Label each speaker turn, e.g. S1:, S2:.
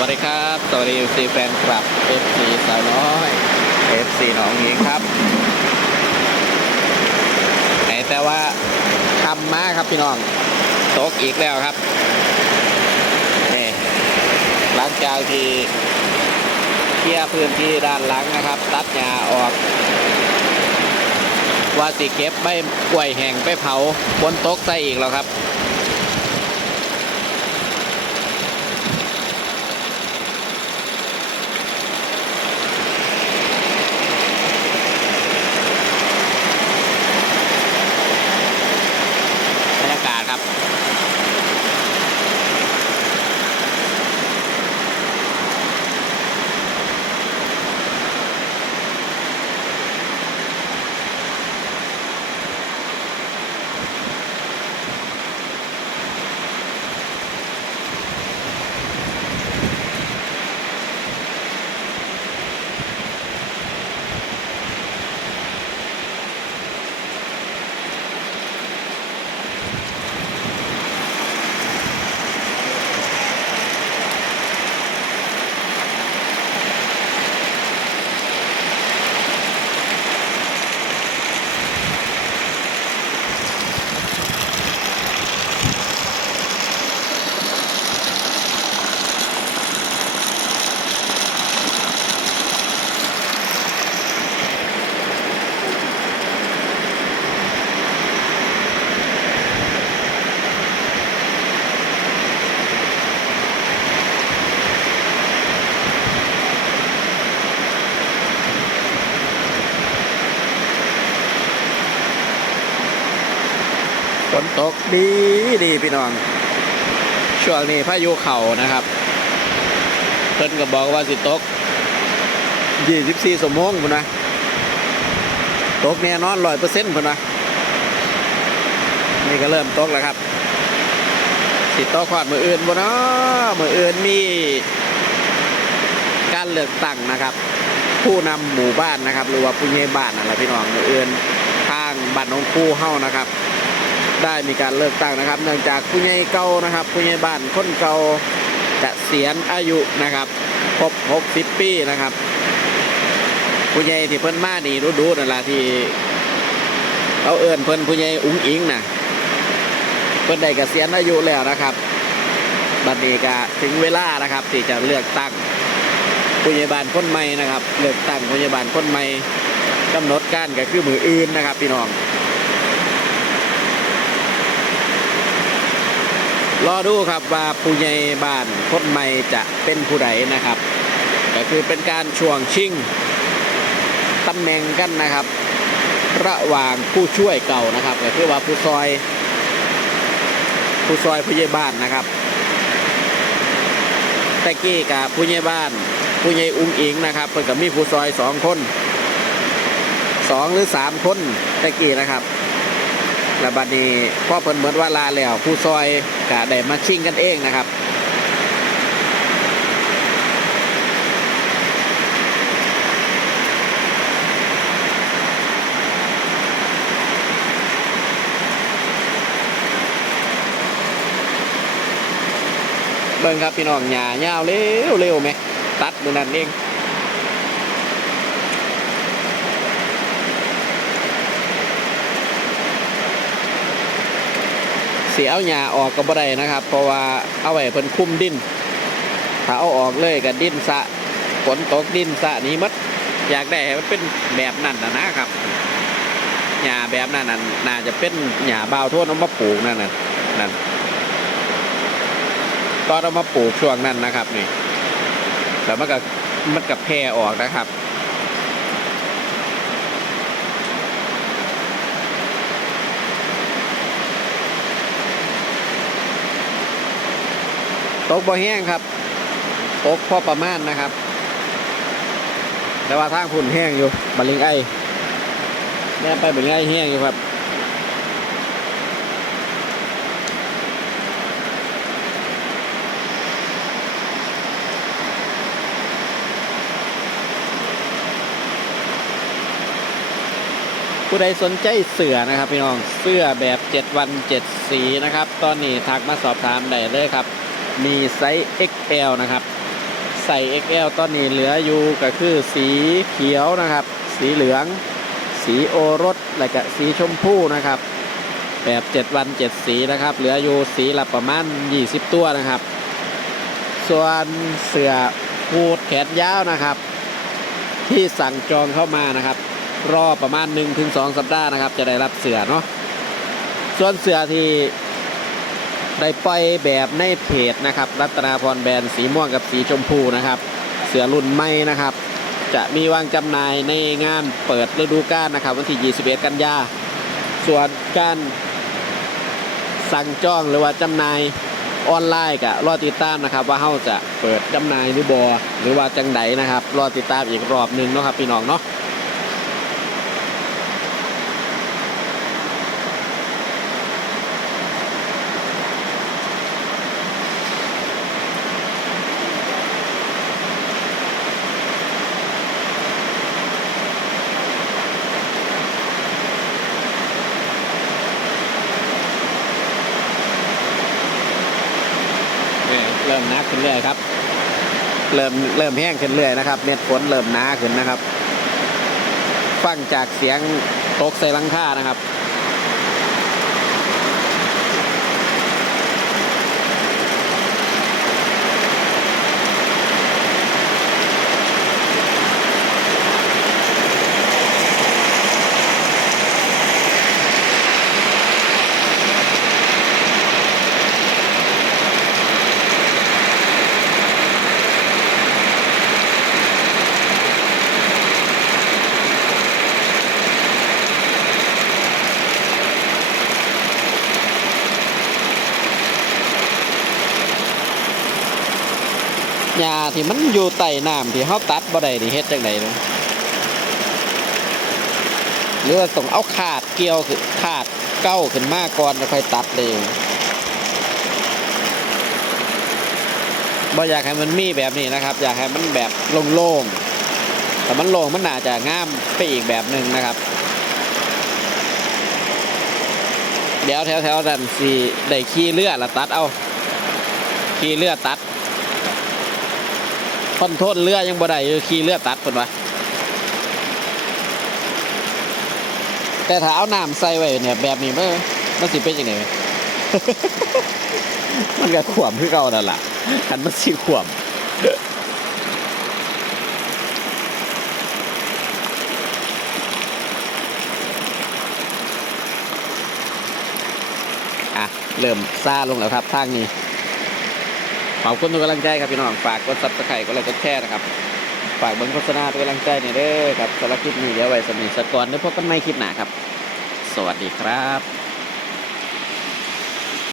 S1: วัสดีครับ สวัสดีซีแฟนคลับ FC สาวน้อย FC หนองหญิงครับแต่ว่าทำมาครับพี่น้องตกอีกแล้วครับนี่หลังจากที่เคลียร์พื้นที่ด้านหลังนะครับ ตัดหญ้าออก ว่าสิเก็บใบกล้วยแห้งไปเผาบนตกใส่อีกแล้วครับ นตกดีดีพี่น้อง ช่วงนี้พายุเข่านะครับ เพิ่นก็บอกว่าสิตก24ชั่วโมงพุ่นนะตกแน่นอน100%พุ่นนะนี่ก็เริ่มตกแล้วครับ สิตกขอดมืออื่นบ่เนาะมืออื่นมี การเลือกตั้งนะครับ ผู้นำหมู่บ้านนะครับ หรือว่าผู้ใหญ่บ้านอะไรพี่น้องมืออื่นทางบ้านหนองคู่เฮานะครับ ได้มีการเลือกตั้งนะครับ เนื่องจากผู้ใหญ่เก่านะครับ ผู้ใหญ่บ้านคนเก่าจะเสียณอายุนะครับครบ60 ปีนะครับ ผู้ใหญ่ที่เพิ่นมานี่รู้ดูนั่นละที่เอาเอิญเพิ่นผู้ใหญ่อุ้งอิงนะเพิ่นได้เกษียณอายุแล้วนะครับบัดนี้ก็ถึงเวลานะครับ ที่จะเลือกตั้งผู้ใหญ่บ้านคนใหม่นะครับ เลือกตั้งผู้ใหญ่บ้านคนใหม่กำหนดการก็คือมืออื่นนะครับ พี่น้อง รอดูครับว่าผู้ใหญ่บ้านคนใหม่จะเป็นผู้ใดนะครับ ก็คือเป็นการช่วงชิงตำแหน่งกันนะครับ ระหว่างผู้ช่วยเก่านะครับ ก็คือว่าผู้ซอย ผู้ซอยผู้ใหญ่บ้านนะครับแตะกี้กับผู้ใหญ่บ้าน ผู้ใหญ่อุ้งอิงนะครับเพิ่นกับมีผู้ซอยสองคนสองหรือสามคนแตะกี้นะครับ แล้วบัดนี้พ่อเพิ่นเหมือนว่าลาแล้วผู้ซอย ก็ได้มาชิงกันเองนะครับเบิ่งครับพี่น้องหญ้าเงาวเร็วเร็วไหมตัดมือนั่นเอง สียเอาหญ้าออกก็บ่ได้นะครับ เพราะว่าเอาไว้เพิ่นคุ้มดินถ้าเอาออกเลยก็ดินสะฝนตกดินสะนี้มัดอยากได้ให้มันเป็นแบบนั้นนะนะครับหญ้าแบบนั้นน่ะน่าจะเป็นหญ้าบาวทั่วน้ำมาปลูกนั่นน่ะนั่นตอนเอามาปลูกช่วงนั้นนะครับนี่แล้วมันก็มันก็แพร่ออกนะครับ ตกบ่แห้งครับ ตกพอประมาณนะครับ แต่ว่าทางพุ่นแห้งอยู่บัลลิงไอแม่ไปบัลลิงไอแห้งอยู่ครับผู้ใดสนใจเสื้อนะครับพี่น้องเสื้อแบบ 7 วัน 7 สีนะครับ ตอนนี้ทักมาสอบถามได้เลยครับ มีไซส์ XL นะครับ ใส่ XL ตอนนี้เหลืออยู่ก็คือสีเขียวนะครับ สีเหลือง สีโอรส และก็สีชมพูนะครับแบบ 7 วัน 7 สีนะครับ เหลืออยู่สีละประมาณ 20 ตัวนะครับ ส่วนเสือผูดแขนยาวนะครับ ที่สั่งจองเข้ามานะครับ รอประมาณ 1-2 สัปดาห์นะครับ จะได้รับเสือเนาะส่วนเสือที่ ได้ปล่อยแบบในเพจนะครับ รัตนาพรแบรนด์สีม่วงกับสีชมพูนะครับ เสือรุ่นใหม่นะครับ จะมีวางจำหน่ายในงานเปิดฤดูกาลนะครับ วันที่ 21 กันยา ส่วนการสั่งจองหรือว่าจำหน่ายออนไลน์ก็รอติดตามนะครับ ว่าเขาจะเปิดจำหน่ายหรือบอหรือว่าจังใดนะครับ รอติดตามอีกรอบหนึ่งเนาะครับพี่น้องเนาะ นี่เริ่มหนาขึ้นเรื่อยครับ เริ่มเริ่มแห้งขึ้นเรื่อยนะครับ เม็ดฝนเริ่มหนาขึ้นนะครับ ฟังจากเสียงตกใส่ลังคานะครับ หญ้าที่มันอยู่ใต้น้ำที่เขาตัดบ่ได้นี่เฮ็ดจังไดเนาะหรือว่าต้องเอาขาดเกี่ยวคือขาดเก้าขึ้นมาก่อนแล้วค่อยตัดเลยบ่อยากให้มันมีแบบนี้นะครับ อยากให้มันแบบโล่งๆแต่มันโล่งมันน่าจะง่ามไปอีกแบบหนึ่งนะครับ เดี๋ยวแถวๆนั้นสิได้ขี้เลือดละตัดเอาขี้เลือดตัด คอนโทษเรือยังบ่ได้อยู่ขี่เรือตัดคนวะแต่ถ้าเอาน้ำใส่ไว้เนี่ยแบบนี้มันมันสิเป็นยังไงมันก็ขวมคือเก่านั่นล่ะคันมันสิขวมอะเริ่มซาลงแล้วครับทางนี้ ขอบคุณทุกกำลังใจครับพี่น้องฝากกดซับสไครต์กดไลค์กดแชร์นะครับฝากเบิ้งโฆษณาเป็นกำลังใจหน่อยเด้อครับสารคลิปนี้เดี๋ยวไว้สำหรับนิทสกอนเดี๋ยวพบกันใหม่คลิปหน้าครับ สวัสดีครับ